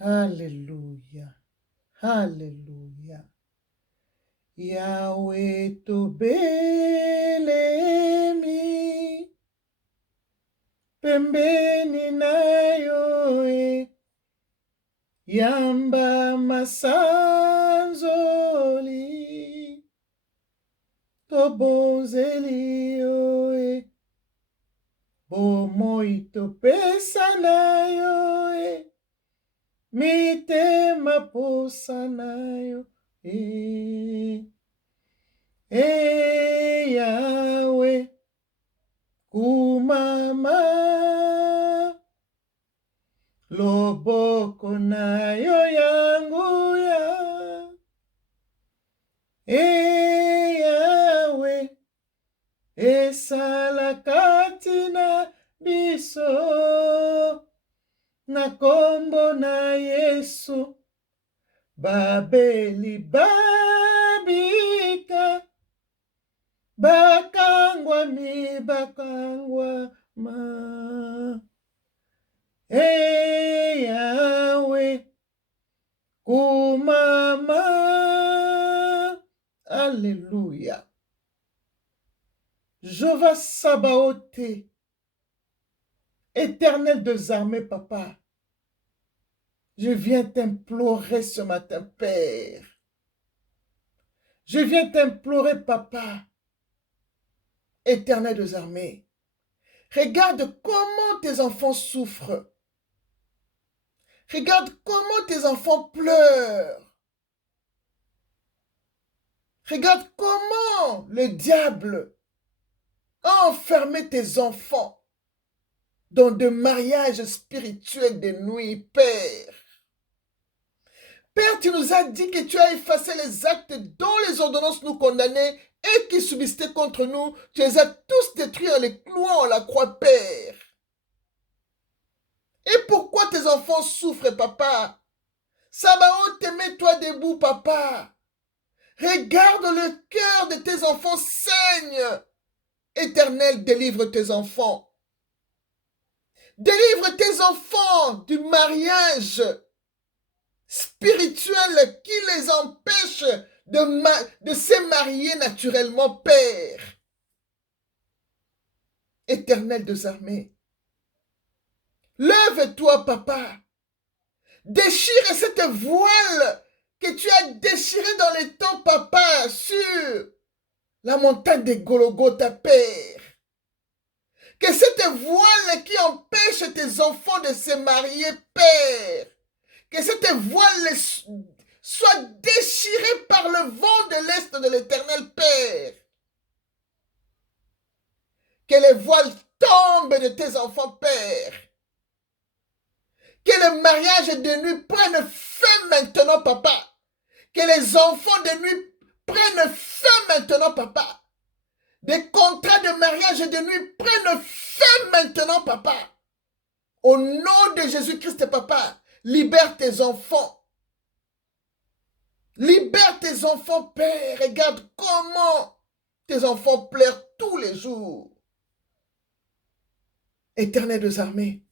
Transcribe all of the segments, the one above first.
Alléluia. Alléluia. Yahweh tobelemi pembeni nayo yamba masanzoli tobonzeli yo bomoi topesa nayo mitema posa nayo Yahweh kumama loboko nayo yanguya Yahweh esala kati na biso na kombo na Yesu babeli babika bakangwa ma Yahweh kumama. Alléluia. Jéhovah Sabaoth, Éternel des armées, papa, je viens t'implorer ce matin, Père. Je viens t'implorer, papa, Éternel des armées. Regarde comment tes enfants souffrent. Regarde comment tes enfants pleurent. Regarde comment le diable a enfermé tes enfants dans des mariages spirituels de nuit, Père. Père, tu nous as dit que tu as effacé les actes dont les ordonnances nous condamnaient et qui subsistaient contre nous. Tu les as tous détruits en les clouant à la croix, Père. Et pourquoi tes enfants souffrent, papa? Sabaoth, mets-toi debout, papa. Regarde, le cœur de tes enfants saigne. Éternel, délivre tes enfants. Délivre tes enfants du mariage spirituel qui les empêche de se marier naturellement, Père. Éternel des armées, lève-toi, papa. Déchire cette voile que tu as déchirée dans les temps, papa, sur la montagne de Golgotha, Père. Que cette voile qui empêche tes enfants de se marier, Père, que cette voile soit déchirée par le vent de l'Est de l'Éternel, Père. Que les voiles tombent de tes enfants, Père. Que le mariage de nuit prenne fin maintenant, papa. Que les enfants de nuit prennent fin maintenant, papa. Des contrats de mariage de nuit prennent fin maintenant, papa. Au nom de Jésus-Christ, papa, libère tes enfants. Libère tes enfants, Père. Regarde comment tes enfants pleurent tous les jours. Éternel des armées,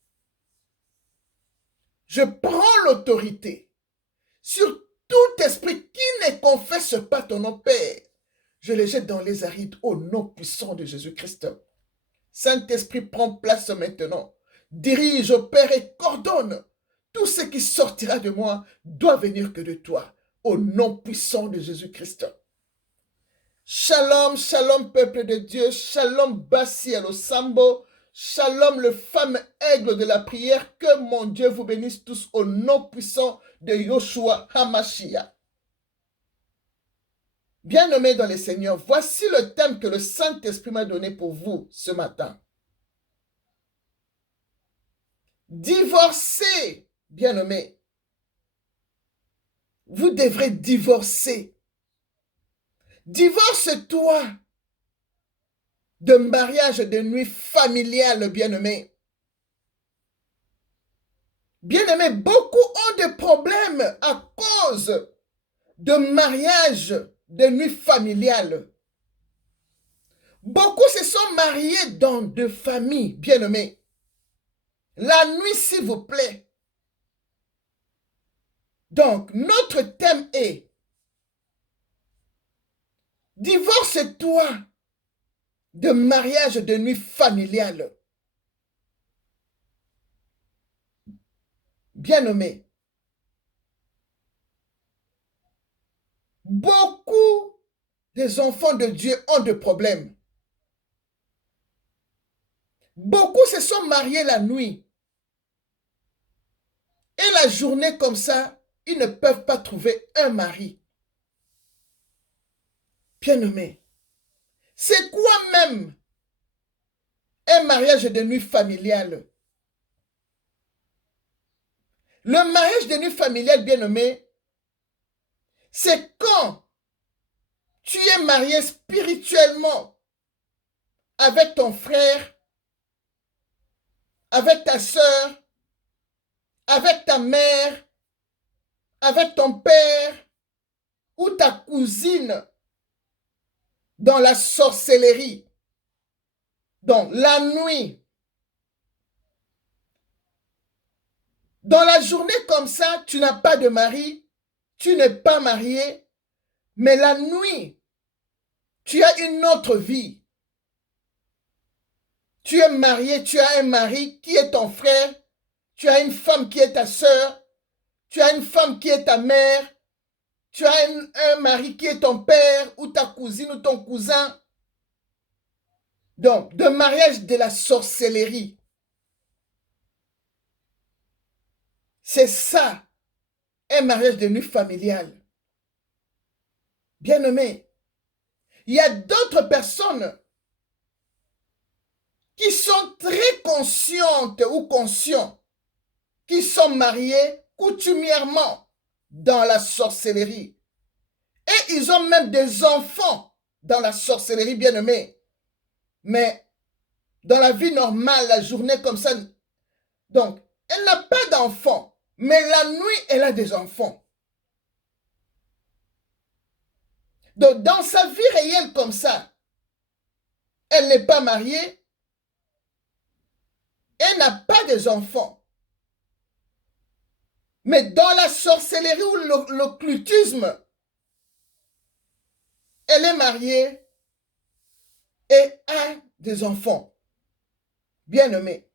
je prends l'autorité sur tout esprit qui ne confesse pas ton nom, Père. Je les jette dans les arides au nom puissant de Jésus-Christ. Saint-Esprit, prends place maintenant. Dirige, Père, et coordonne. Tout ce qui sortira de moi doit venir que de toi. Au nom puissant de Jésus-Christ. Shalom, shalom, peuple de Dieu. Shalom, Bassi Alosambo. Shalom, le femme aigle de la prière. Que mon Dieu vous bénisse tous au nom puissant de Yoshua HaMashiach. Bien-aimés dans les Seigneurs, voici le thème que le Saint-Esprit m'a donné pour vous ce matin. Divorcer, bien-aimés. Vous devrez divorcer. Divorce-toi de mariage de nuit familiale, bien-aimé. Bien-aimé, beaucoup ont des problèmes à cause de mariage de nuit familiale. Beaucoup se sont mariés dans des familles, bien-aimés. La nuit, s'il vous plaît. Donc, notre thème est divorce-toi de mariage de nuit familiale. Bien-aimé, beaucoup des enfants de Dieu ont des problèmes. Beaucoup se sont mariés la nuit. Et la journée comme ça, ils ne peuvent pas trouver un mari. Bien-aimé, c'est quoi même un mariage de nuit familiale? Le mariage de nuit familiale, bien-aimé, c'est quand tu es marié spirituellement avec ton frère, avec ta soeur, avec ta mère, avec ton père ou ta cousine dans la sorcellerie. Donc, la nuit. Dans la journée comme ça, tu n'as pas de mari, tu n'es pas marié, mais la nuit, tu as une autre vie. Tu es marié, tu as un mari qui est ton frère, tu as une femme qui est ta sœur, tu as une femme qui est ta mère, tu as un mari qui est ton père ou ta cousine ou ton cousin. Donc, de mariage de la sorcellerie. C'est ça, un mariage de nuit familiale. Bien-aimé, il y a d'autres personnes qui sont très conscientes ou conscients, qui sont mariés coutumièrement dans la sorcellerie. Et ils ont même des enfants dans la sorcellerie, bien-aimé. Mais dans la vie normale, la journée comme ça, donc, elle n'a pas d'enfants, mais la nuit, elle a des enfants. Donc, dans sa vie réelle comme ça, elle n'est pas mariée, elle n'a pas des enfants. Mais dans la sorcellerie ou l'occultisme, elle est mariée et a des enfants. Bien-aimés.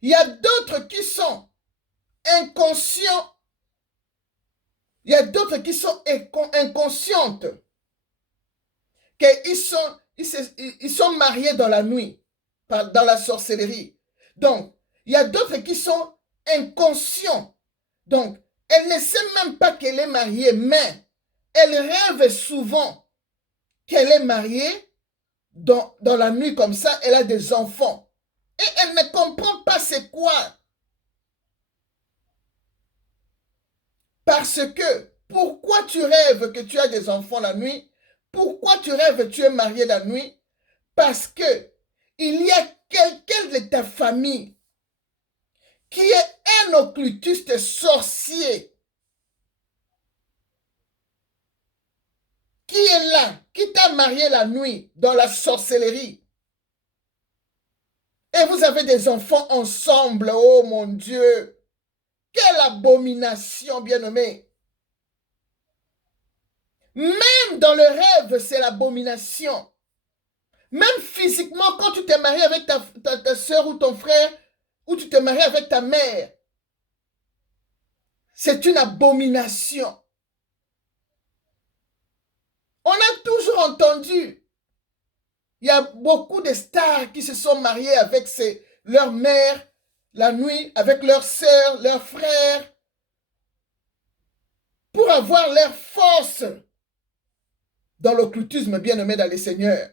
Il y a d'autres qui sont inconscients. Il y a d'autres qui sont inconscientes. Ils sont mariés dans la nuit, dans la sorcellerie. Donc, il y a d'autres qui sont inconscients. Donc, elle ne sait même pas qu'elle est mariée, mais elle rêve souvent qu'elle est mariée dans la nuit comme ça, elle a des enfants. Et elle ne comprend pas c'est quoi. Parce que, pourquoi tu rêves que tu as des enfants la nuit? Pourquoi tu rêves que tu es marié la nuit? Parce que il y a quelqu'un de ta famille qui est un occultiste sorcier, qui est là, qui t'a marié la nuit dans la sorcellerie. Et vous avez des enfants ensemble, oh mon Dieu! Quelle abomination, bien-aimé! Même dans le rêve, c'est l'abomination. Même physiquement, quand tu t'es marié avec ta soeur ou ton frère, ou tu t'es marié avec ta mère, c'est une abomination. On a toujours entendu, il y a beaucoup de stars qui se sont mariées avec leur mère la nuit, avec leurs sœurs, leurs frères, pour avoir leur force dans l'occultisme, bien-aimé dans les seigneurs.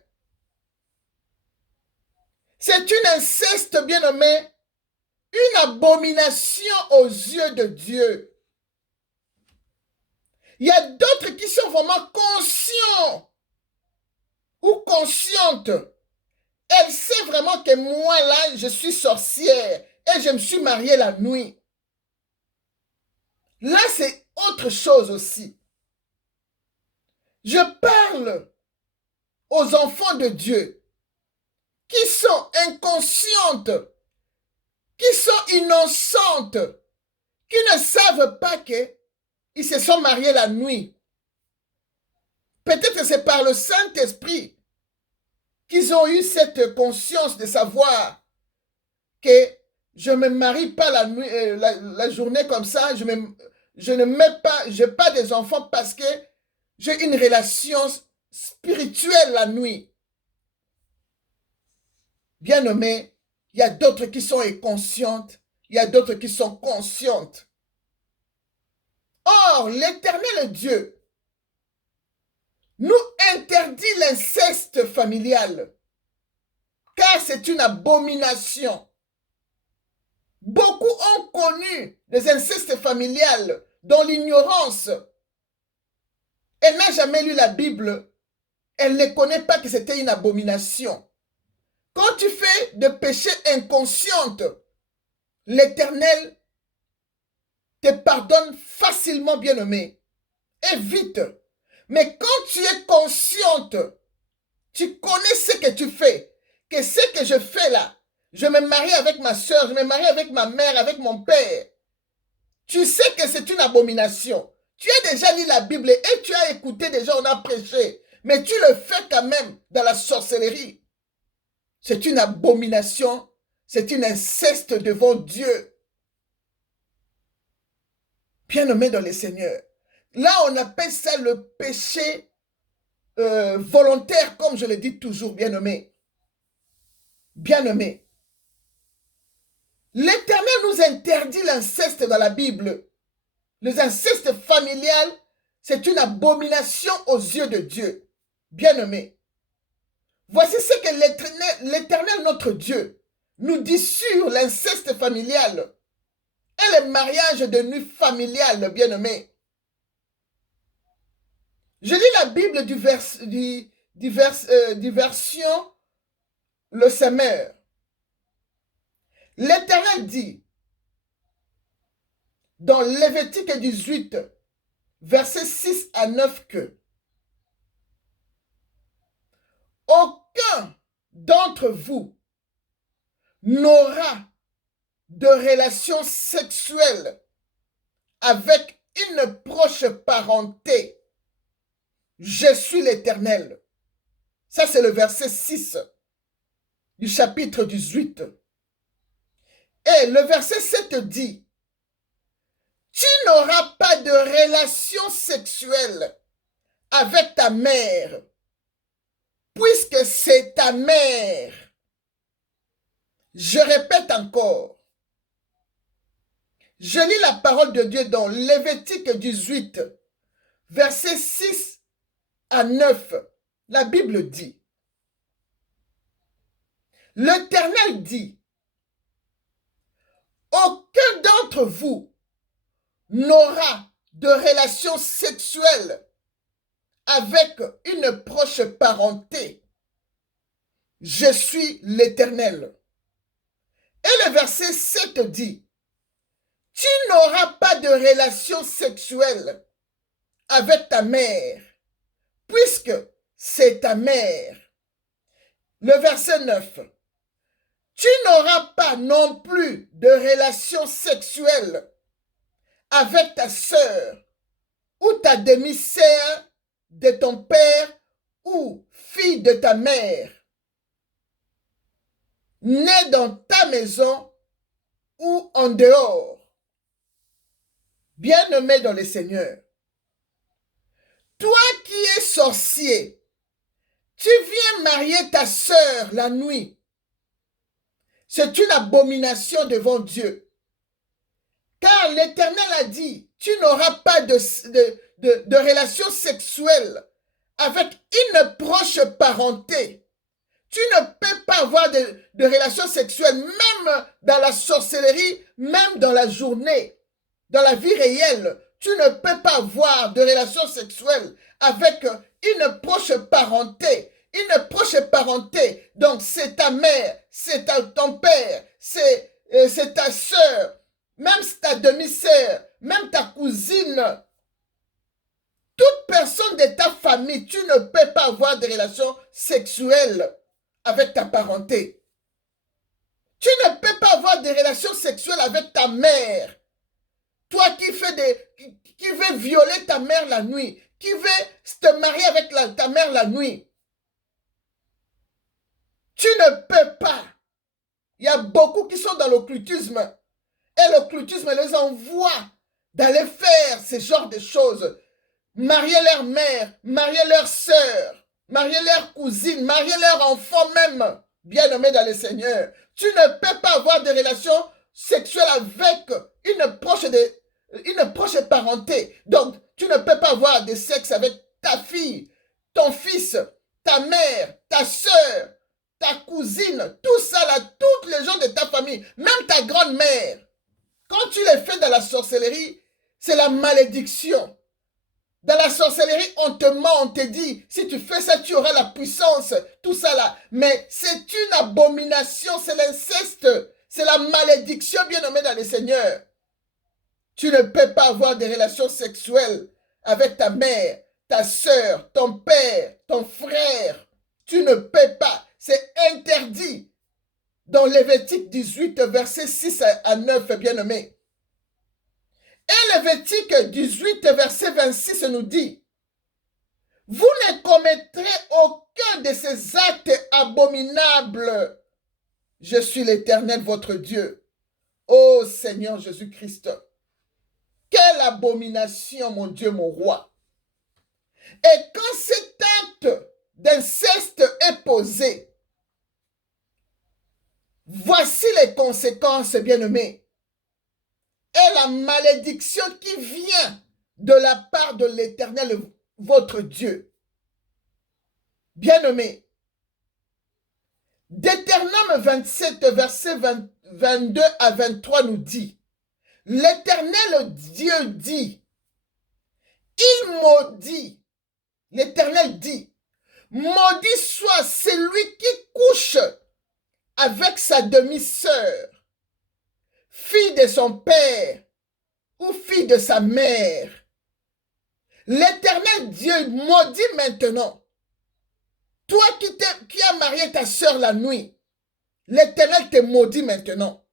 C'est une inceste, bien-aimé, une abomination aux yeux de Dieu. Il y a d'autres qui sont vraiment conscients ou conscientes. Elle sait vraiment que moi, là, je suis sorcière et je me suis mariée la nuit. Là, c'est autre chose aussi. Je parle aux enfants de Dieu qui sont inconscientes, qui sont innocentes, qui ne savent pas que ils se sont mariés la nuit. Peut-être que c'est par le Saint-Esprit qu'ils ont eu cette conscience de savoir que je ne me marie pas la nuit, la journée comme ça, je ne mets pas, je n'ai pas des enfants parce que j'ai une relation spirituelle la nuit. Bien-aimés, il y a d'autres qui sont inconscientes, il y a d'autres qui sont conscientes. Or, l'Éternel Dieu nous interdit l'inceste familial, car c'est une abomination. Beaucoup ont connu des incestes familiales dans l'ignorance. Elle n'a jamais lu la Bible. Elle ne connaît pas que c'était une abomination. Quand tu fais de péchés inconscientes, l'Éternel te pardonne facilement, bien-aimé. Évite. Mais quand tu es consciente, tu connais ce que tu fais, que ce que je fais là, je me marie avec ma soeur, je me marie avec ma mère, avec mon père. Tu sais que c'est une abomination. Tu as déjà lu la Bible et tu as écouté déjà, on a prêché. Mais tu le fais quand même dans la sorcellerie. C'est une abomination. C'est une inceste devant Dieu. Bien-aimé dans le Seigneur. Là, on appelle ça le péché volontaire, comme je le dis toujours, bien-aimé. Bien-aimé. L'Éternel nous interdit l'inceste dans la Bible. Les incestes familiales, c'est une abomination aux yeux de Dieu. Bien-aimé. Voici ce que l'Éternel, notre Dieu, nous dit sur l'inceste familial et le mariage de nuit familiale, bien-aimé. Je lis la Bible du version Le Semeur. L'Éternel dit, dans Lévitique 18, versets 6 à 9 que aucun d'entre vous n'aura de relation sexuelle avec une proche parenté. Je suis l'Éternel. Ça, c'est le verset 6 du chapitre 18. Et le verset 7 dit, tu n'auras pas de relation sexuelle avec ta mère, puisque c'est ta mère. Je répète encore. Je lis la parole de Dieu dans Lévitique 18, versets 6 à 9. La Bible dit, l'Éternel dit, aucun d'entre vous n'aura de relation sexuelle avec une proche parenté. Je suis l'Éternel. Et le verset 7 dit, tu n'auras pas de relation sexuelle avec ta mère, puisque c'est ta mère. Le verset 9, tu n'auras pas non plus de relation sexuelle avec ta sœur ou ta demi-sœur de ton père ou fille de ta mère, née dans ta maison ou en dehors. Bien-aimé dans le Seigneur, toi qui es sorcier, tu viens marier ta sœur la nuit. C'est une abomination devant Dieu. Car l'Éternel a dit, tu n'auras pas de relation sexuelle avec une proche parenté. Tu ne peux pas avoir de relations sexuelles, même dans la sorcellerie, même dans la journée. Dans la vie réelle, tu ne peux pas avoir de relations sexuelles avec une proche parenté. Une proche parenté, donc c'est ta mère, c'est ton père, c'est ta soeur, même ta demi-sœur, même ta cousine. Toute personne de ta famille, tu ne peux pas avoir de relations sexuelles avec ta parenté. Tu ne peux pas avoir de relations sexuelles avec ta mère. Toi qui fais qui veut violer ta mère la nuit, qui veut te marier avec ta mère la nuit. Tu ne peux pas. Il y a beaucoup qui sont dans l'occultisme. Et l'occultisme les envoie d'aller faire ce genre de choses. Marier leur mère, marier leur sœur, marier leur cousine, marier leur enfant même, bien-aimé dans le Seigneur. Tu ne peux pas avoir de relations sexuelles avec une proche parenté. Donc, tu ne peux pas avoir de sexe avec ta fille, ton fils, ta mère, ta sœur, ta cousine, tout ça là, tous les gens de ta famille, même ta grand-mère. Quand tu les fais dans la sorcellerie, c'est la malédiction. Dans la sorcellerie, on te ment, on te dit, si tu fais ça, tu auras la puissance, tout ça là. Mais c'est une abomination, c'est l'inceste, c'est la malédiction, bien nommée dans le Seigneur. Tu ne peux pas avoir des relations sexuelles avec ta mère, ta soeur, ton père, ton frère. Tu ne peux pas. C'est interdit. Dans Lévitique 18, verset 6 à 9, bien nommé. Et Lévitique 18, verset 26 nous dit, vous ne commettrez aucun de ces actes abominables. Je suis l'Éternel, votre Dieu. Ô Seigneur Jésus-Christ. Quelle abomination, mon Dieu, mon roi. Et quand cet acte d'inceste est posé, voici les conséquences, bien-aimés. Et la malédiction qui vient de la part de l'Éternel, votre Dieu. Bien-aimés, Deutéronome 27, verset 22 à 23 nous dit, l'Éternel Dieu dit, il maudit, l'Éternel dit, maudit soit celui qui couche avec sa demi-sœur, fille de son père ou fille de sa mère. L'Éternel Dieu maudit maintenant. Toi qui as marié ta sœur la nuit, l'Éternel te maudit maintenant.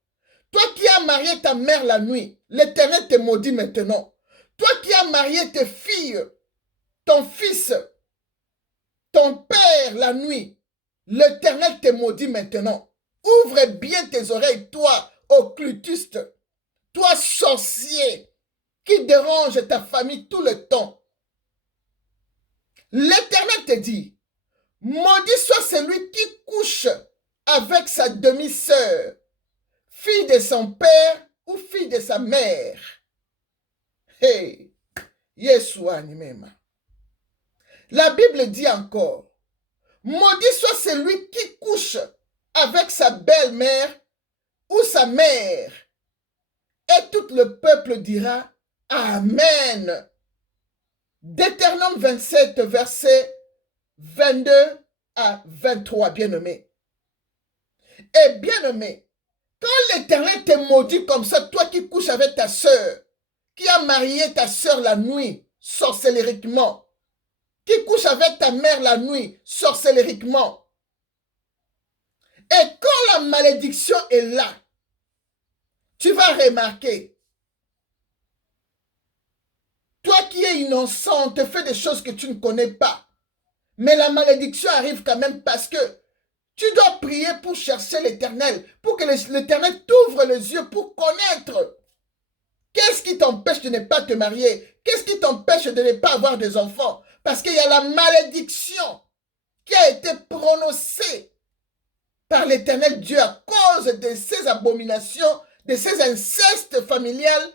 Toi qui as marié ta mère la nuit, l'Éternel te maudit maintenant. Toi qui as marié tes filles, ton fils, ton père la nuit, l'Éternel te maudit maintenant. Ouvre bien tes oreilles, toi, occultiste, toi, sorcier, qui dérange ta famille tout le temps. L'Éternel te dit, maudit soit celui qui couche avec sa demi-sœur, fille de son père ou fille de sa mère. Hey, Yeshua Nimema. La Bible dit encore, maudit soit celui qui couche avec sa belle-mère ou sa mère. Et tout le peuple dira, Amen. Deutéronome 27, verset 22 à 23, bien-aimé. Et bien-aimé, quand l'Éternel te maudit comme ça, toi qui couches avec ta sœur, qui a marié ta sœur la nuit, sorcellériquement, qui couche avec ta mère la nuit, sorcellériquement, et quand la malédiction est là, tu vas remarquer, toi qui es innocent, te fais des choses que tu ne connais pas, mais la malédiction arrive quand même parce que tu dois prier pour chercher l'Éternel, pour que l'Éternel t'ouvre les yeux pour connaître. Qu'est-ce qui t'empêche de ne pas te marier? Qu'est-ce qui t'empêche de ne pas avoir des enfants? Parce qu'il y a la malédiction qui a été prononcée par l'Éternel Dieu à cause de ces abominations, de ces incestes familiales,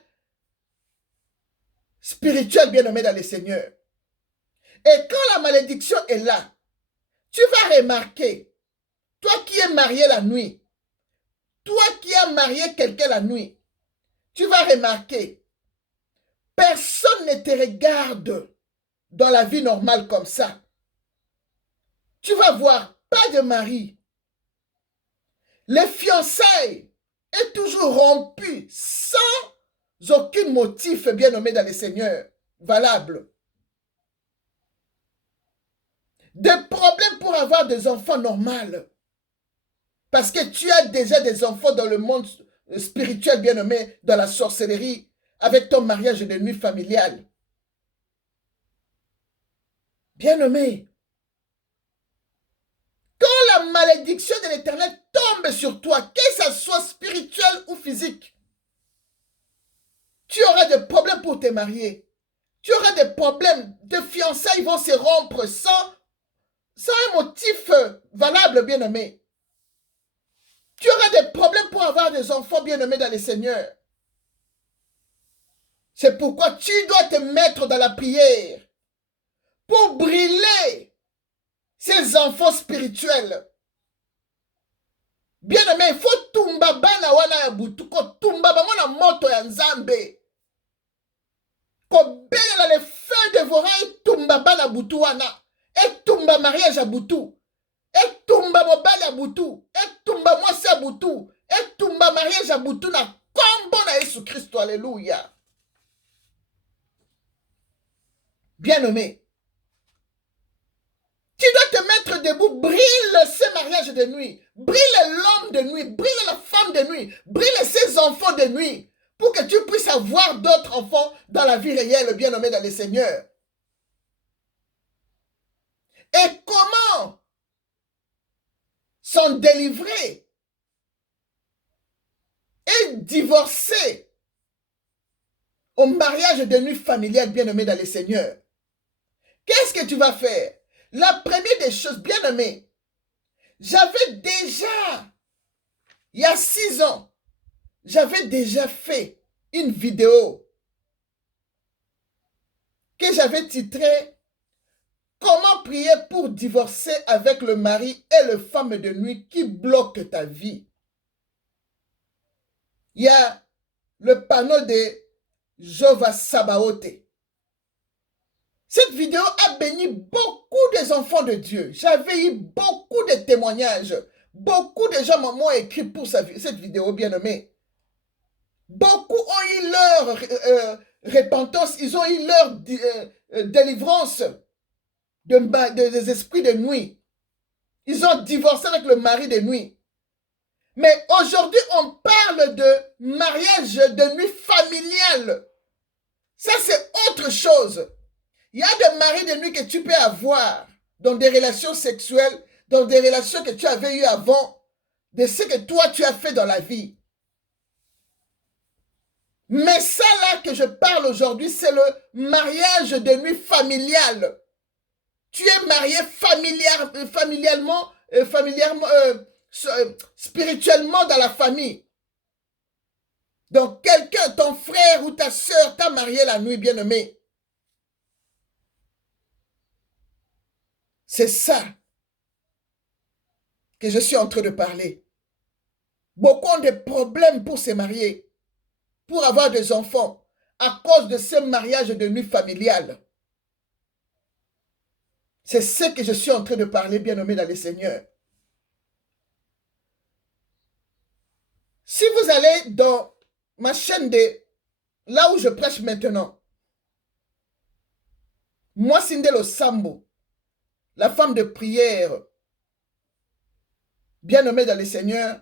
spirituels bien nommés dans le Seigneur. Et quand la malédiction est là, tu vas remarquer, toi qui es marié la nuit, toi qui as marié quelqu'un la nuit, tu vas remarquer, personne ne te regarde dans la vie normale comme ça. Tu vas voir, pas de mari. Les fiançailles est toujours rompu sans aucun motif bien nommé dans le Seigneur, valable. Des problèmes pour avoir des enfants normaux. Parce que tu as déjà des enfants dans le monde spirituel bien nommé, dans la sorcellerie, avec ton mariage de nuit familial. Bien-aimé, quand la malédiction de l'Éternel tombe sur toi, que ce soit spirituel ou physique, tu auras des problèmes pour te marier. Tu auras des problèmes. Tes fiançailles vont se rompre sans un motif valable, bien-aimé. Tu auras des problèmes pour avoir des enfants bien-aimés dans le Seigneur. C'est pourquoi tu dois te mettre dans la prière pour brûler ces enfants spirituels. Bien-aimé, il faut tumba bana wana ya butu, ko tumba bango na moto ya nzambe. Ko belela le feu dévorant et tumba bana butu wana. Et tumba mariage à butu. Et tumba mobile à butu. Et tumba mwasi à butu. Et tumba mariage à butu na kombo na Yesu Christ. Alléluia. Bien-aimé, tu dois te mettre debout, brille ces mariages de nuit, brille l'homme de nuit, brille la femme de nuit, brille ses enfants de nuit, pour que tu puisses avoir d'autres enfants dans la vie réelle, bien-aimé dans le Seigneur. Et comment s'en délivrer et divorcer au mariage de nuit familiale, bien-aimé dans le Seigneur? Qu'est-ce que tu vas faire? La première des choses, bien-aimé, j'avais déjà, il y a 6 ans, j'avais déjà fait une vidéo que j'avais titrée « Comment prier pour divorcer avec le mari et le femme de nuit qui bloque ta vie ?» Il y a le panneau de Jova Sabaote. Cette vidéo a béni beaucoup des enfants de Dieu. J'avais eu beaucoup de témoignages. Beaucoup de gens m'ont écrit pour cette vidéo bien-aimée. Beaucoup ont eu leur repentance, ils ont eu leur délivrance des esprits de nuit. Ils ont divorcé avec le mari de nuit. Mais aujourd'hui, on parle de mariage de nuit familial. Ça, c'est autre chose. Il y a des maris de nuit que tu peux avoir dans des relations sexuelles, dans des relations que tu avais eues avant, de ce que toi tu as fait dans la vie. Mais ça là que je parle aujourd'hui, c'est le mariage de nuit familial. Tu es marié spirituellement dans la famille. Donc quelqu'un, ton frère ou ta soeur t'a marié la nuit, bien-aimé. C'est ça que je suis en train de parler. Beaucoup ont des problèmes pour se marier, pour avoir des enfants, à cause de ce mariage de nuit familiale. C'est ce que je suis en train de parler, bien-aimé dans le Seigneur. Si vous allez dans ma chaîne là où je prêche maintenant, moi, Sindelo Sambo, la femme de prière, bien-aimée dans le Seigneur,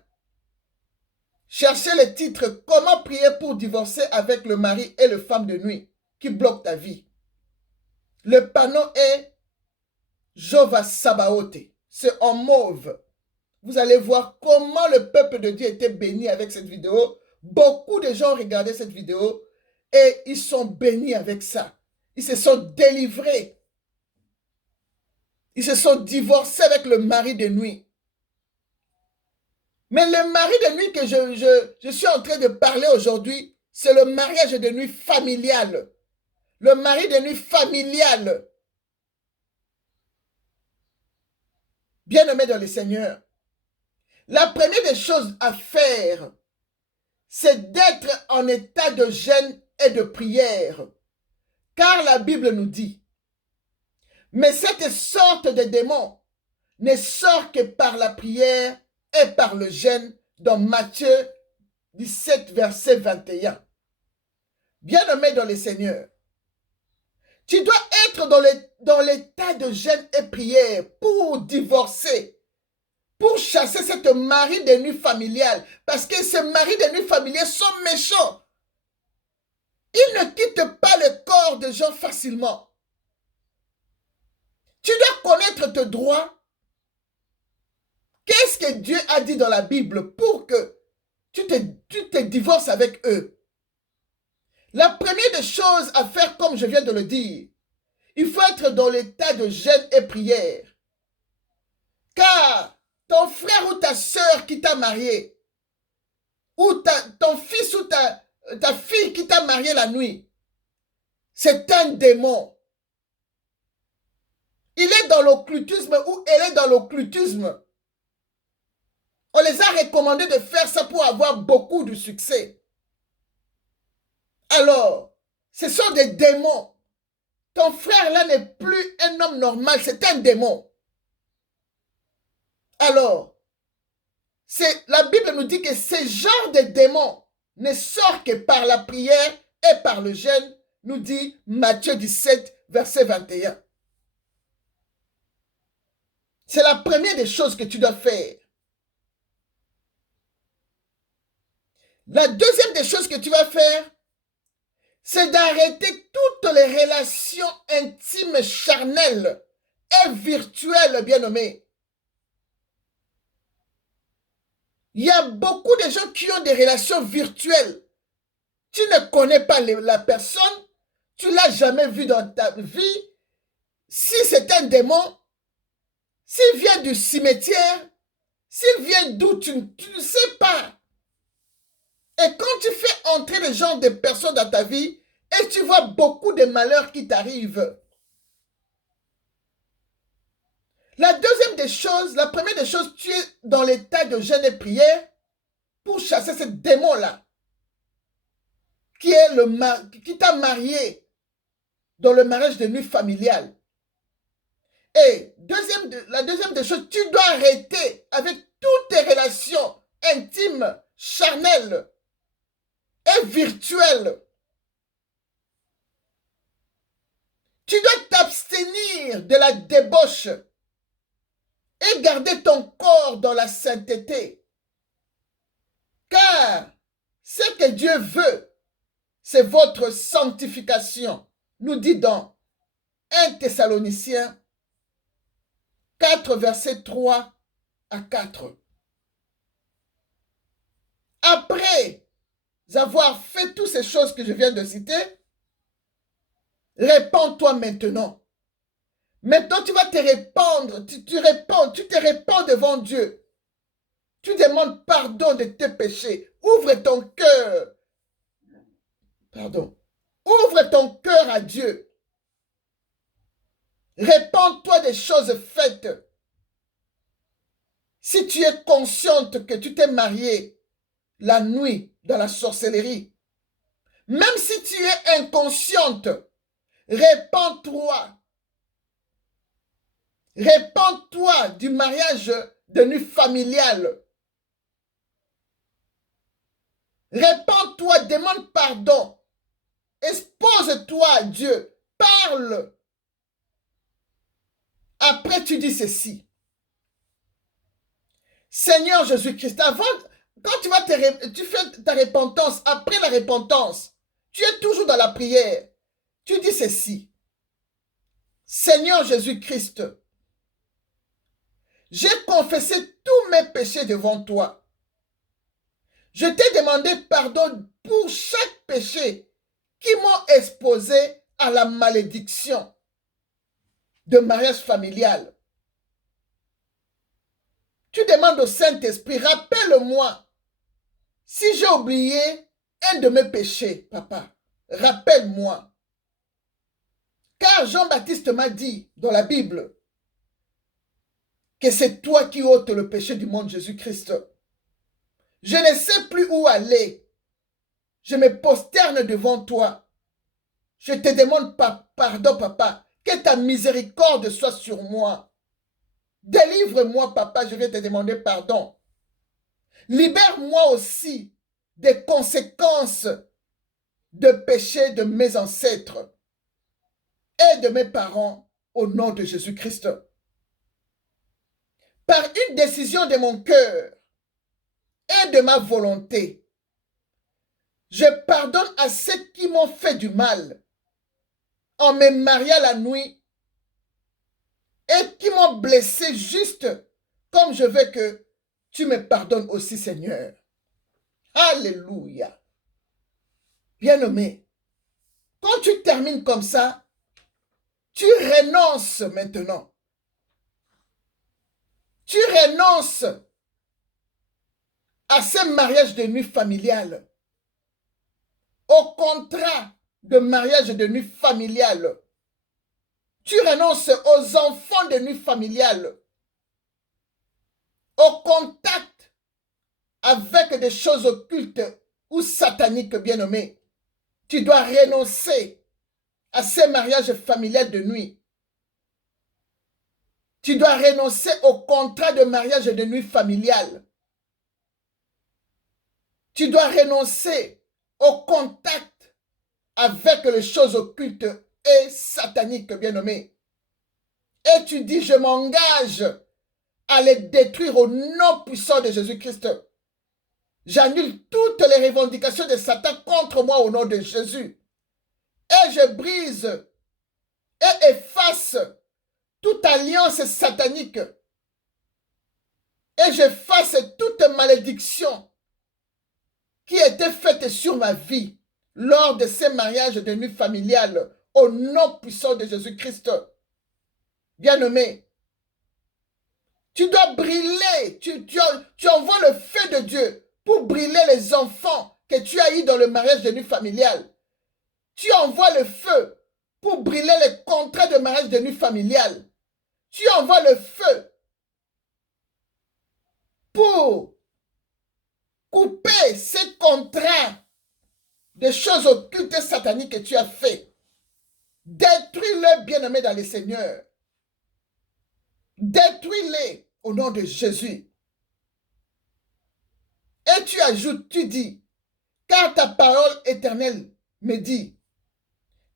cherchez le titre « Comment prier pour divorcer avec le mari et le femme de nuit qui bloque ta vie ». Le panneau est Jova Sabaote. C'est en mauve. Vous allez voir comment le peuple de Dieu était béni avec cette vidéo. Beaucoup de gens ont regardé cette vidéo et ils sont bénis avec ça. Ils se sont délivrés. Ils se sont divorcés avec le mari de nuit. Mais le mari de nuit que je suis en train de parler aujourd'hui, c'est le mariage de nuit familial. Le mari de nuit familial. Bien-aimé dans le Seigneur, la première des choses à faire, c'est d'être en état de jeûne et de prière. Car la Bible nous dit, mais cette sorte de démon ne sort que par la prière et par le jeûne dans Matthieu 17, verset 21. Bien-aimé dans le Seigneur, tu dois être dans l'état de jeûne et prière pour divorcer, pour chasser cette mari de nuit familiale. Parce que ces maris de nuit familiales sont méchants. Il ne quitte pas le corps de gens facilement. Tu dois connaître tes droits. Qu'est-ce que Dieu a dit dans la Bible pour que tu te divorces avec eux? La première des choses à faire, comme je viens de le dire, il faut être dans l'état de jeûne et prière. Car ton frère ou ta sœur qui t'a marié, ou ton fils ou ta fille qui t'a marié la nuit, c'est un démon. Il est dans l'occultisme ou elle est dans l'occultisme. On les a recommandé de faire ça pour avoir beaucoup de succès. Alors, ce sont des démons. Ton frère là n'est plus un homme normal, c'est un démon. Alors, la Bible nous dit que ce genre de démons ne sort que par la prière et par le jeûne, nous dit Matthieu 17, verset 21. C'est la première des choses que tu dois faire. La deuxième des choses que tu vas faire, c'est d'arrêter toutes les relations intimes, charnelles et virtuelles, bien-aimés. Il y a beaucoup de gens qui ont des relations virtuelles. Tu ne connais pas la personne, tu ne l'as jamais vue dans ta vie. Si c'est un démon, s'il vient du cimetière, s'il vient d'où, tu ne sais pas. Et quand tu fais entrer le genre de personnes dans ta vie, et tu vois beaucoup de malheurs qui t'arrivent. La deuxième des choses, la première des choses, tu es dans l'état de jeûne et prière pour chasser ce démon-là qui t'a marié dans le mariage de nuit familiale. Et la deuxième des choses, tu dois arrêter avec toutes tes relations intimes, charnelles et virtuelles. Tu dois t'abstenir de la débauche et garder ton corps dans la sainteté. Car ce que Dieu veut, c'est votre sanctification, nous dit dans 1 Thessaloniciens 4, versets 3 à 4. Après avoir fait toutes ces choses que je viens de citer, répands-toi maintenant. Maintenant, tu vas te répandre, tu te répands devant Dieu. Tu demandes pardon de tes péchés. Ouvre ton cœur. Pardon. Ouvre ton cœur à Dieu. Répands-toi des choses faites. Si tu es consciente que tu t'es mariée la nuit dans la sorcellerie, même si tu es inconsciente, répands-toi. Répands-toi du mariage de nuit familiale. Répands-toi, demande pardon. Expose-toi à Dieu. Parle. Après, tu dis ceci. Seigneur Jésus-Christ, quand tu fais ta repentance, après la repentance, tu es toujours dans la prière. Tu dis ceci. Seigneur Jésus-Christ, j'ai confessé tous mes péchés devant toi. Je t'ai demandé pardon pour chaque péché qui m'ont exposé à la malédiction de mariage familial. Tu demandes au Saint-Esprit, rappelle-moi si j'ai oublié un de mes péchés, papa. Rappelle-moi. Car Jean-Baptiste m'a dit dans la Bible que c'est toi qui ôtes le péché du monde, Jésus-Christ. Je ne sais plus où aller. Je me prosterne devant toi. Je te demande pardon, papa. Que ta miséricorde soit sur moi. Délivre-moi, papa, je vais te demander pardon. Libère-moi aussi des conséquences de péché de mes ancêtres et de mes parents au nom de Jésus-Christ. Par une décision de mon cœur et de ma volonté, Je pardonne à ceux qui m'ont fait du mal en me mariant la nuit et qui m'ont blessé juste comme je veux que tu me pardonnes aussi, Seigneur. Alléluia. Bien-aimé, quand tu termines comme ça, tu renonces maintenant. Tu renonces à ce mariage de nuit familiale, au contrat de mariage de nuit familiale. Tu renonces aux enfants de nuit familiale, au contact avec des choses occultes ou sataniques, bien-aimés. Tu dois renoncer à ces mariages familiales de nuit. Tu dois renoncer au contrat de mariage de nuit familiale. Tu dois renoncer au contact avec les choses occultes et sataniques, bien-aimés. Et tu dis, je m'engage à les détruire au nom puissant de Jésus-Christ. J'annule toutes les revendications de Satan contre moi au nom de Jésus. Et je brise et efface toute alliance satanique. Et j'efface toute malédiction qui était faite sur ma vie lors de ces mariages de nuit familiale au nom puissant de Jésus-Christ. Bien-aimé, tu dois brûler, tu envoies le feu de Dieu pour brûler les enfants que tu as eus dans le mariage de nuit familiale. Tu envoies le feu pour brûler les contrats de mariage de nuit familiale. Tu envoies le feu pour couper ces contrats de choses occultes et sataniques que tu as fait. Détruis-les, bien-aimés dans le Seigneur. Détruis-les au nom de Jésus. Et tu ajoutes, tu dis, car ta parole éternelle me dit,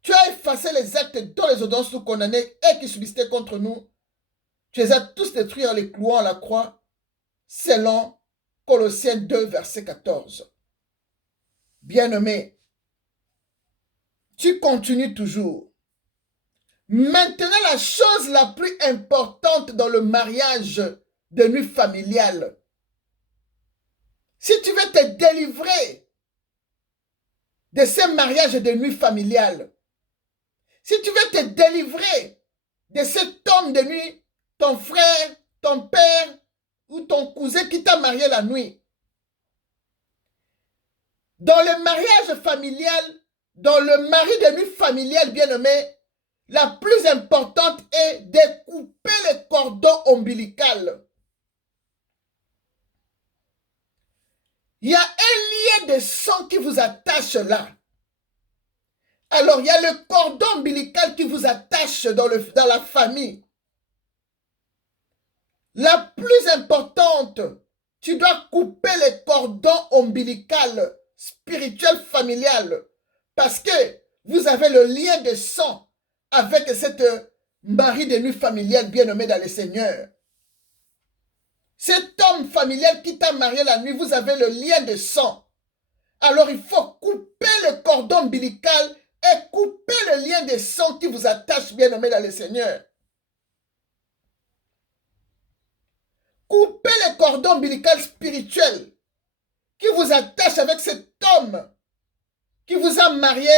tu as effacé les actes dont les audiences nous condamnaient et qui subsistaient contre nous. Tu les as tous détruits en les clouant à la croix, selon Colossiens 2, verset 14. Bien-aimé, tu continues toujours. Maintenant, la chose la plus importante dans le mariage de nuit familiale, si tu veux te délivrer de ces mariages de nuit familiale, si tu veux te délivrer de cet homme de nuit, ton frère, ton père ou ton cousin qui t'a marié la nuit, dans le mariage familial, dans le mari de nuit familial, bien-aimé, la plus importante est de couper le cordon ombilical. Il y a un lien de sang qui vous attache là. Alors, il y a le cordon ombilical qui vous attache dans la famille. La plus importante, tu dois couper le cordon ombilical spirituel familial parce que vous avez le lien de sang avec cette mari de nuit familiale bien-aimé dans le Seigneur. Cet homme familial qui t'a marié la nuit, vous avez le lien de sang. Alors il faut couper le cordon ombilical et couper le lien de sang qui vous attache bien-aimé dans le Seigneur. Coupez le cordon ombilical spirituel qui vous attache avec cet homme qui vous a marié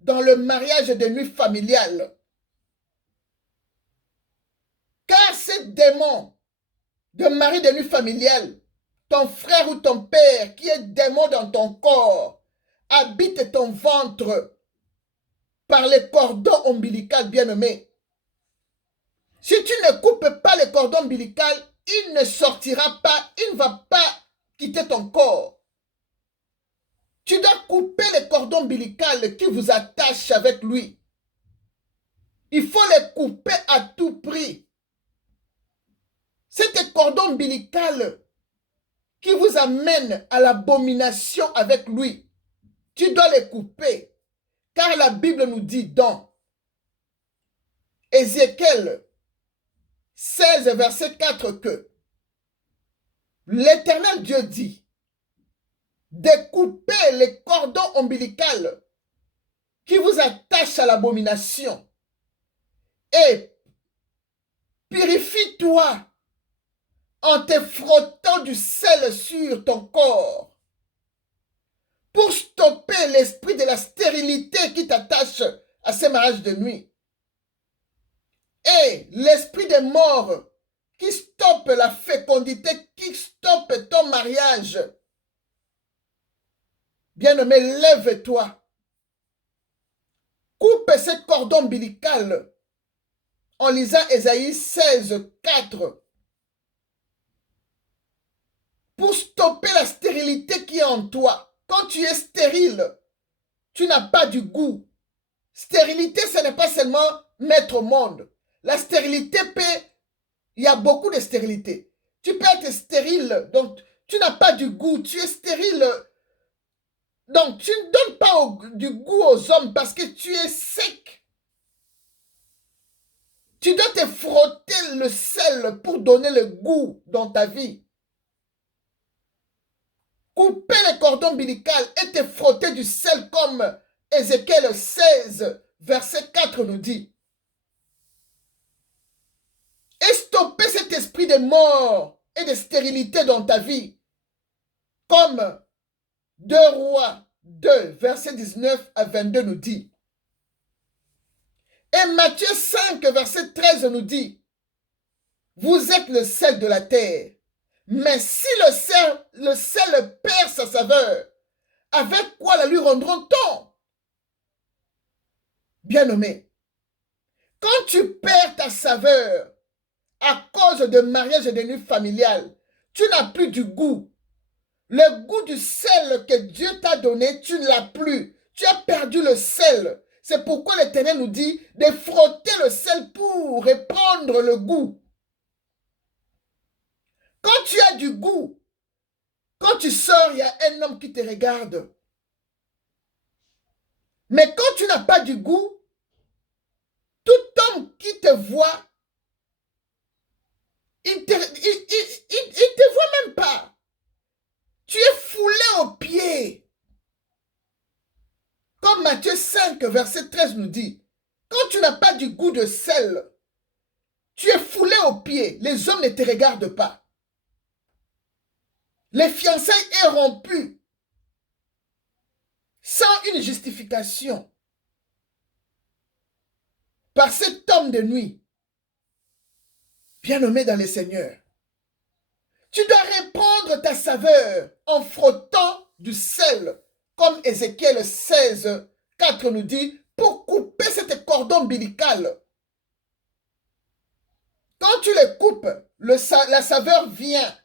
dans le mariage de nuit familiale. Car ce démon de mari de nuit familiale, ton frère ou ton père qui est démon dans ton corps, habite ton ventre par le cordon ombilical bien-aimé. Si tu ne coupes pas le cordon ombilical, il ne sortira pas, il ne va pas quitter ton corps. Tu dois couper le cordon ombilical qui vous attache avec lui. Il faut le couper à tout prix. Cet cordon ombilical qui vous amène à l'abomination avec lui, tu dois le couper. Car la Bible nous dit dans Ézéchiel 16, verset 4 que l'Éternel Dieu dit, découpez les cordons ombilicaux qui vous attachent à l'abomination et purifie-toi en te frottant du sel sur ton corps pour stopper l'esprit de la stérilité qui t'attache à ces mariages de nuit et l'esprit des morts qui stoppe la fécondité, qui stoppe ton mariage. Bien-aimé, lève-toi. Coupe ce cordon ombilical en lisant Ésaïe 16, 4. Pour stopper la stérilité qui est en toi. Quand tu es stérile, tu n'as pas du goût. Stérilité, ce n'est pas seulement mettre au monde. La stérilité peut... Il y a beaucoup de stérilité. Tu peux être stérile, donc tu n'as pas du goût. Tu es stérile, donc tu ne donnes pas du goût aux hommes parce que tu es sec. Tu dois te frotter le sel pour donner le goût dans ta vie. Couper les cordons ombilicaux et te frotter du sel comme Ézéchiel 16, verset 4 nous dit. Et stopper cet esprit de mort et de stérilité dans ta vie. Comme 2 Rois 2, verset 19 à 22 nous dit. Et Matthieu 5, verset 13 nous dit. Vous êtes le sel de la terre. Mais si le sel perd sa saveur, avec quoi la lui rendront-on? Bien-aimé, quand tu perds ta saveur à cause de mariage et de nuit familiale, tu n'as plus du goût. Le goût du sel que Dieu t'a donné, tu ne l'as plus. Tu as perdu le sel. C'est pourquoi l'Éternel nous dit de frotter le sel pour reprendre le goût. Quand tu as du goût, quand tu sors, il y a un homme qui te regarde. Mais quand tu n'as pas du goût, tout homme qui te voit, il te voit même pas. Tu es foulé aux pieds. Comme Matthieu 5, verset 13 nous dit, quand tu n'as pas du goût de sel, tu es foulé aux pieds. Les hommes ne te regardent pas. Les fiançailles est rompues sans une justification par cet homme de nuit, bien-aimé dans le Seigneur. Tu dois reprendre ta saveur en frottant du sel, comme Ézéchiel 16, 4 nous dit, pour couper cette cordon ombilical. Quand tu les coupes, la saveur vient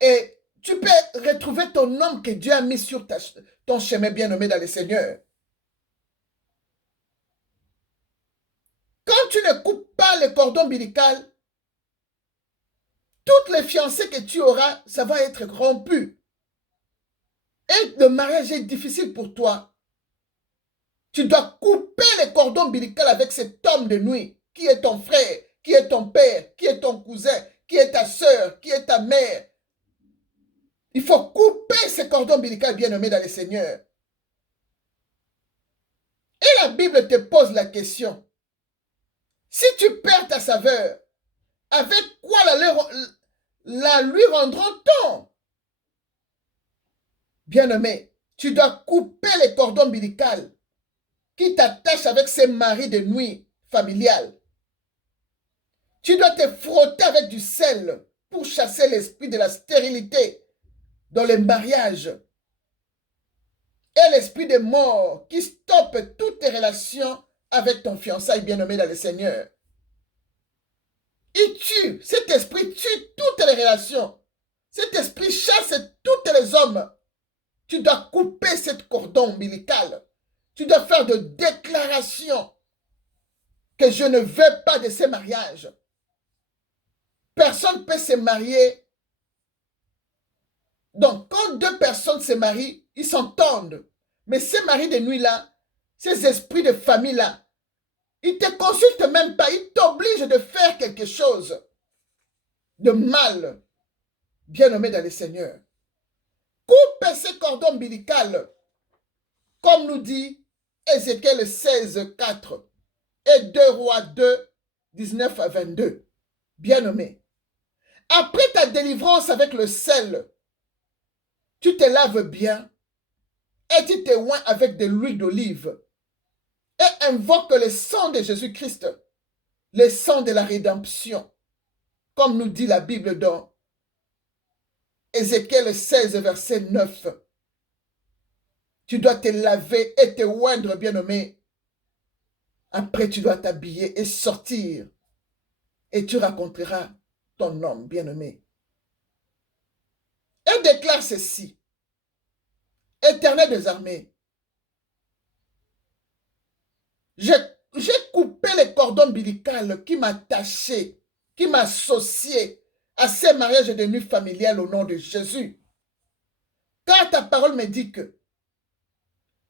et tu peux retrouver ton homme que Dieu a mis sur ton chemin, bien-aimé dans le Seigneur. Quand tu ne coupes pas le cordon ombilical, toutes les fiancées que tu auras, ça va être rompu. Et le mariage est difficile pour toi. Tu dois couper les cordons ombilicaux avec cet homme de nuit, qui est ton frère, qui est ton père, qui est ton cousin, qui est ta soeur, qui est ta mère. Il faut couper ces cordons ombilicaux, bien-aimés dans le Seigneur. Et la Bible te pose la question. Si tu perds ta saveur, avec quoi la lui rendront-on? Bien-aimé, tu dois couper les cordons ombilicaux qui t'attachent avec ces maris de nuit familiales. Tu dois te frotter avec du sel pour chasser l'esprit de la stérilité dans les mariages et l'esprit de mort qui stoppe toutes tes relations avec ton fiançailles bien-aimé dans le Seigneur. Il tue, cet esprit tue toutes les relations. Cet esprit chasse tous les hommes. Tu dois couper cette cordon ombilical. Tu dois faire de déclarations que je ne veux pas de ces mariages. Personne ne peut se marier. Donc, quand deux personnes se marient, ils s'entendent. Mais ces maris de nuit-là, ces esprits de famille-là, ils ne te consultent même pas. Ils t'obligent de faire quelque chose de mal. Bien-aimé dans le Seigneur. coupe ces cordons ombilicaux, comme nous dit Ézéchiel 16, 4 et 2 Rois 2, 19 à 22. Bien-aimé, après ta délivrance avec le sel, tu te laves bien et tu te oins avec de l'huile d'olive et invoque le sang de Jésus-Christ, le sang de la rédemption, comme nous dit la Bible dans Ézéchiel 16, verset 9. Tu dois te laver et te oindre, bien-aimé. Après, tu dois t'habiller et sortir. Et tu raconteras ton homme, bien-aimé. Et déclare ceci. Éternel des armées, j'ai coupé les cordons ombilicaux qui m'attachaient, qui m'associaient à ces mariages de nuit familiales au nom de Jésus. Car ta parole me dit que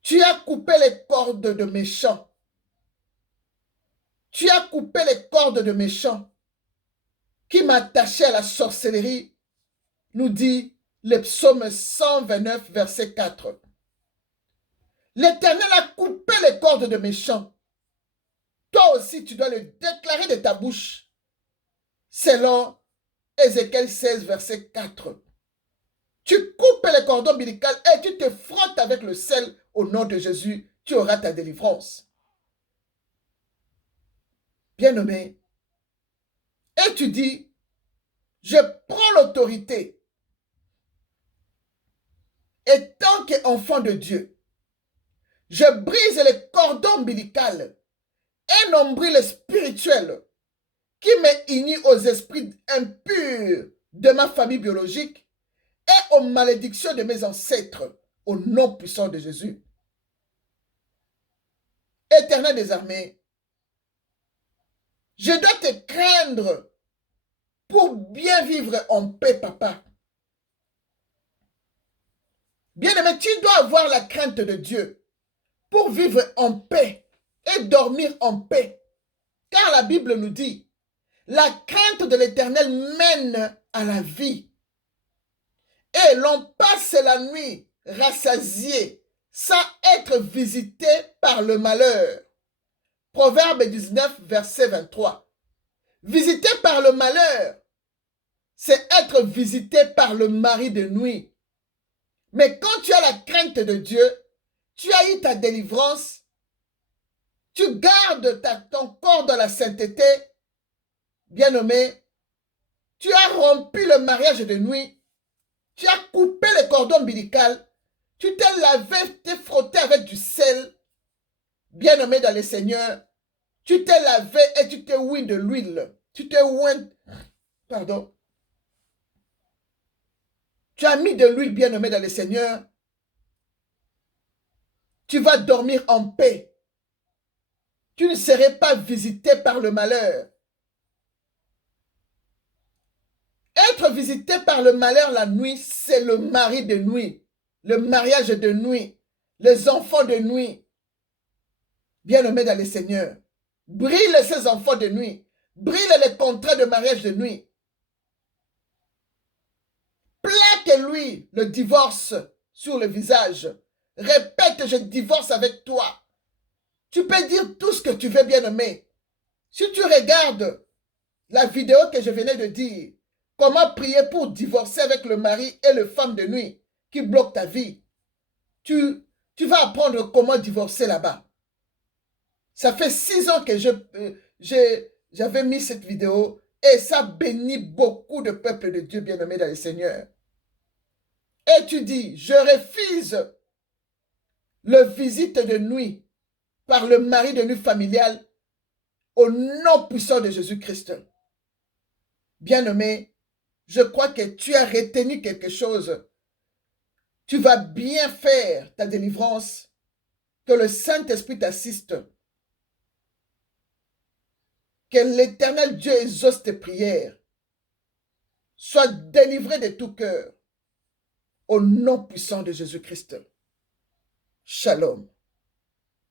tu as coupé les cordes de méchants. Tu as coupé les cordes de méchants qui m'attachaient à la sorcellerie, nous dit le psaume 129, verset 4. L'Éternel a coupé les cordes de méchants. Toi aussi, tu dois le déclarer de ta bouche, selon Ézéchiel 16, verset 4. Tu coupes les cordons ombilicaux et tu te frottes avec le sel au nom de Jésus. Tu auras ta délivrance. Bien-aimé, et tu dis, je prends l'autorité. Et tant qu'enfant de Dieu, je brise les cordons ombilicaux et nombril spirituel qui m'est uni aux esprits impurs de ma famille biologique et aux malédictions de mes ancêtres, au nom puissant de Jésus. Éternel des armées, je dois te craindre pour bien vivre en paix, papa. Bien-aimé, tu dois avoir la crainte de Dieu pour vivre en paix et dormir en paix. Car la Bible nous dit, la crainte de l'Éternel mène à la vie. Et l'on passe la nuit rassasié sans être visité par le malheur. Proverbe 19, verset 23. Visité par le malheur, c'est être visité par le mari de nuit. Mais quand tu as la crainte de Dieu, tu as eu ta délivrance, tu gardes ton corps dans la sainteté, bien-aimé, tu as rompu le mariage de nuit, tu as coupé les cordons ombilicaux, tu t'es lavé, t'es frotté avec du sel, bien-aimé dans le Seigneur, tu t'es lavé et tu t'es oint de l'huile, tu t'es oint, pardon, tu as mis de l'huile, bien-aimé dans le Seigneur, tu vas dormir en paix, tu ne serais pas visité par le malheur. Être visité par le malheur la nuit, c'est le mari de nuit, le mariage de nuit, les enfants de nuit. Bien-aimés dans le Seigneur, brille ces enfants de nuit, brille les contrats de mariage de nuit. Plaque-lui le divorce sur le visage. Répète, je divorce avec toi. Tu peux dire tout ce que tu veux, bien-aimé. Si tu regardes la vidéo que je venais de dire, comment prier pour divorcer avec le mari et le femme de nuit qui bloquent ta vie. Tu vas apprendre comment divorcer là-bas. Ça fait 6 ans que j'avais mis cette vidéo et ça bénit beaucoup de peuples de Dieu bien-aimés dans le Seigneur. Et tu dis, je refuse le visite de nuit par le mari de nuit familial au nom puissant de Jésus-Christ. Bien-aimé, je crois que tu as retenu quelque chose. Tu vas bien faire ta délivrance. Que le Saint-Esprit t'assiste. Que l'Éternel Dieu exauce tes prières. Sois délivré de tout cœur. Au nom puissant de Jésus-Christ. Shalom.